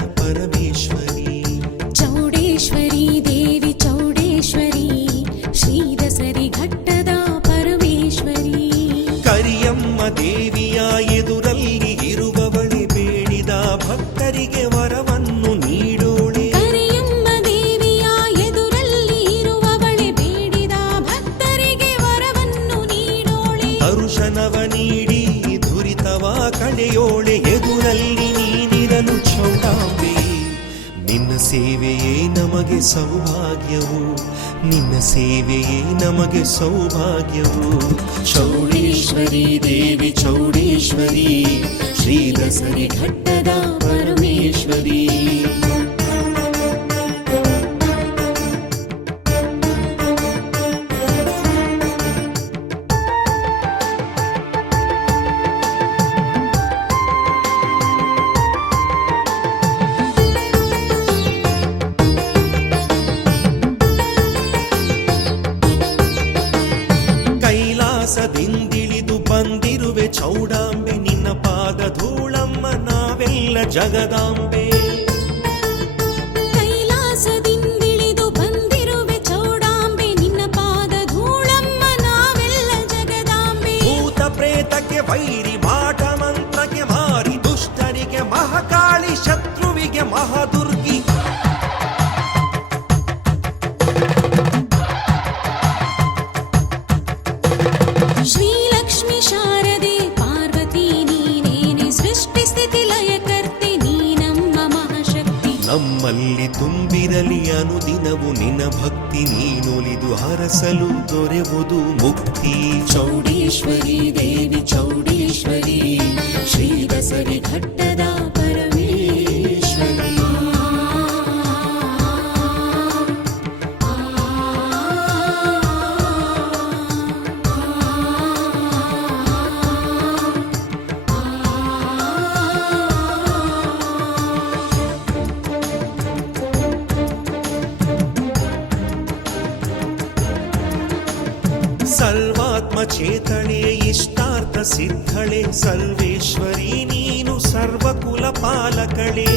ಪರಮೇಶ್ವರಿ. ಚೌಡೇಶ್ವರಿ ದೇವಿ ಚೌಡೇಶ್ವರಿ ಶ್ರೀರಸರಿ ಘಟ್ಟದ ಪರಮೇಶ್ವರಿ. ಕರಿಯಮ್ಮ ದೇವಿಯ ಎದುರಲ್ಲಿ ಇರುವವಳೆ ಬೇಡಿದ ಭಕ್ತರಿಗೆ ವರವನ್ನು ನೀಡೋಳೆ ಕರಿಯಮ್ಮ ದೇವಿಯ ಎದುರಲ್ಲಿ ಇರುವವಳೆ ಬೇಡಿದ ಭಕ್ತರಿಗೆ ವರವನ್ನು ನೀಡೋಳೆ ಅರುಷನವ ನಿನ್ನ ಸೇವೆಯೇ ನಮಗೆ ಸೌಭಾಗ್ಯವು. ನಿನ್ನ ಸೇವೆಯೇ ನಮಗೆ ಸೌಭಾಗ್ಯವು. ಚೌಡೇಶ್ವರಿ ದೇವಿ ಚೌಡೇಶ್ವರಿ. ಶ್ರೀದಸರಿ ಘಟ್ಟದ ಪರಮೇಶ್ವರಿ. ಕೈಲಾಸದಿಂದಿಳಿದು ಬಂದಿರುವೆ ಚೌಡಾಂಬೆ ನಿನ್ನ ಪಾದ ಧೂಳಮ್ಮ ನಾವೆಲ್ಲ ಜಗದಾಂಬೆ. ಕೈಲಾಸದಿಂದಿಳಿದು ಬಂದಿರುವೆ ಚೌಡಾಂಬೆ ನಿನ್ನ ಪಾದ ಧೂಳಮ್ಮ ನಾವೆಲ್ಲ ಜಗದಾಂಬೆ. ಭೂತ ಪ್ರೇತಕ್ಕೆ ವೈರಿ ಮಾಟ ಮಂತ್ರಕ್ಕೆ ಮಾರಿ ದುಷ್ಟರಿಗೆ ಮಹಾಕಾಳಿ ಶತ್ರುವಿಗೆ ಮಹಾದುರ್ಗಿ ನಮ್ಮಲ್ಲಿ ತುಂಬಿರಲಿ ಅನುದಿನವು ನಿನ್ನ ಭಕ್ತಿ ನೀನೊಲಿದು ಹರಸಲು ದೊರೆವುದು ಮುಕ್ತಿ. ಚೌಡೇಶ್ವರಿ ದೇವಿ ಚೌಡೇಶ್ವರಿ. ಸರ್ವಾತ್ಮ ಚೇತಳೆ ಇಷ್ಟಾರ್ಥ ಸಿದ್ಧಳೆ ಸರ್ವೇಶ್ವರಿ ನೀನು ಸರ್ವಕುಲ ಪಾಲಕಳೆ